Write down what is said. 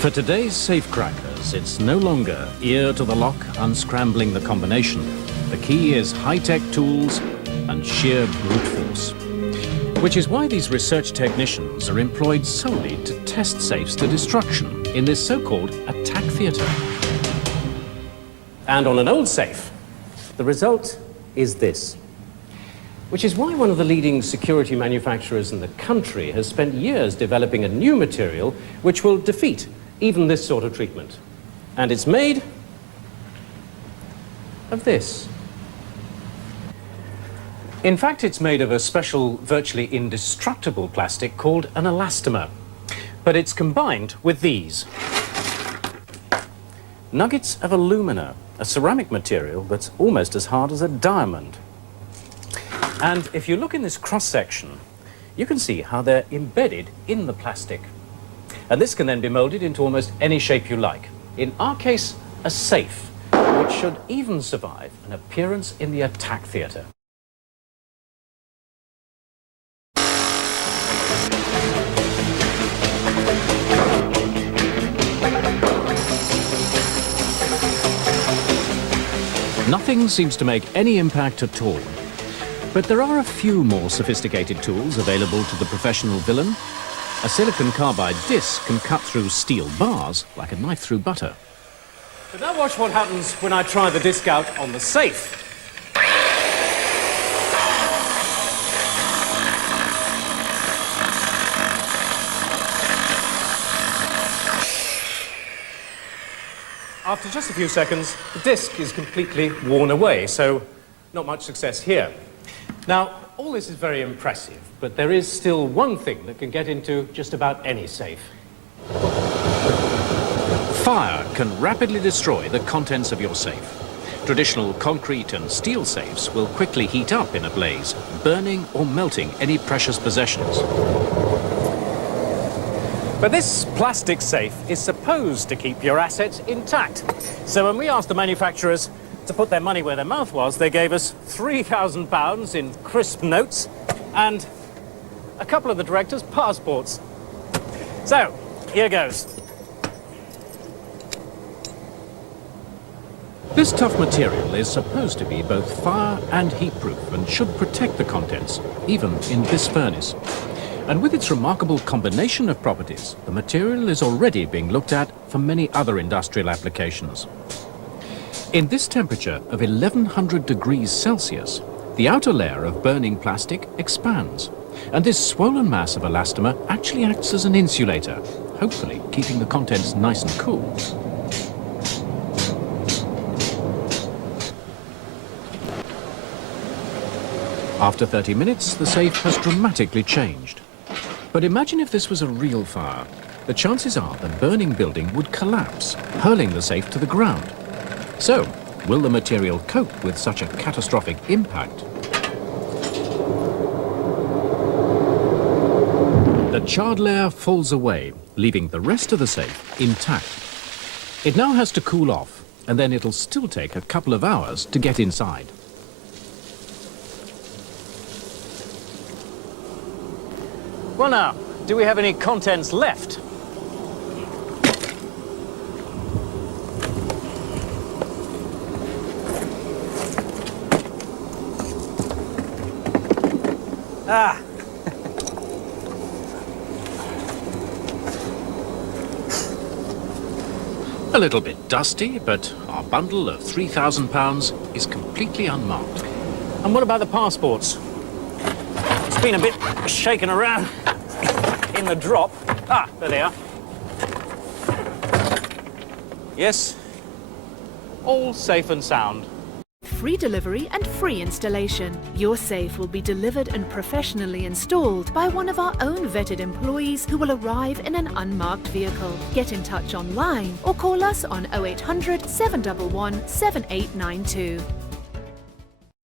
For today's safe crackers, it's no longer ear to the lock, unscrambling the combination. The key is high-tech tools and sheer brute force. Which is why these research technicians are employed solely to test safes to destruction in this so-called attack theatre. And on an old safe, the result is this. Which is why one of the leading security manufacturers in the country has spent years developing a new material which will defeat even this sort of treatment. And it's made of this. In fact, it's made of a special, virtually indestructible plastic called an elastomer. But it's combined with these. Nuggets of alumina, a ceramic material that's almost as hard as a diamond. And if you look in this cross-section, you can see how they're embedded in the plastic. And this can then be molded into almost any shape you like. In our case, a safe, which should even survive an appearance in the attack theatre. Nothing seems to make any impact at all. But there are a few more sophisticated tools available to the professional villain. A silicon carbide disc can cut through steel bars like a knife through butter. But now watch what happens when I try the disc out on the safe. After just a few seconds, the disc is completely worn away, so not much success here. Now, all this is very impressive, but there is still one thing that can get into just about any safe. Fire can rapidly destroy the contents of your safe. Traditional concrete and steel safes will quickly heat up in a blaze, burning or melting any precious possessions. But this plastic safe is supposed to keep your assets intact. So when we asked the manufacturers to put their money where their mouth was, they gave us £3,000 in crisp notes and a couple of the directors' passports. So, here goes. This tough material is supposed to be both fire and heat-proof and should protect the contents, even in this furnace. And with its remarkable combination of properties, the material is already being looked at for many other industrial applications. In this temperature of 1100 degrees Celsius, the outer layer of burning plastic expands, and this swollen mass of elastomer actually acts as an insulator, hopefully keeping the contents nice and cool. After 30 minutes, the safe has dramatically changed. But imagine if this was a real fire. The chances are the burning building would collapse, hurling the safe to the ground. So, will the material cope with such a catastrophic impact? The charred layer falls away, leaving the rest of the safe intact. It now has to cool off, and then it'll still take a couple of hours to get inside. Well now, do we have any contents left? Ah! A little bit dusty, but our bundle of £3,000 is completely unmarked. And what about the passports? It's been a bit shaken around in the drop. Ah, there they are. Yes, all safe and sound. Free delivery and free installation. Your safe will be delivered and professionally installed by one of our own vetted employees who will arrive in an unmarked vehicle. Get in touch online or call us on 0800 711 7892.